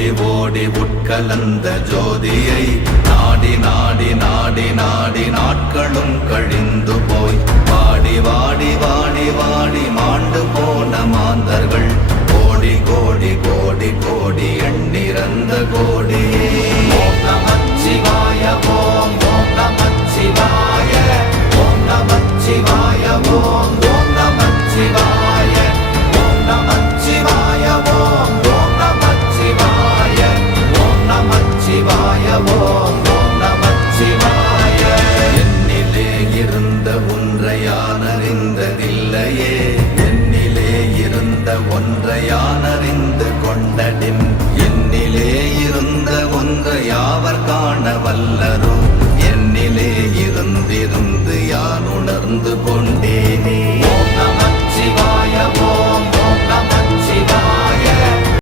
ஓடி ஓடி உட்கலந்த ஜோதியை நாடி நாடி நாடி நாடி நாட்களும் கழிந்து போய் வாடி வாடி வாடி வாடி மாண்டு போன மாந்தர்கள்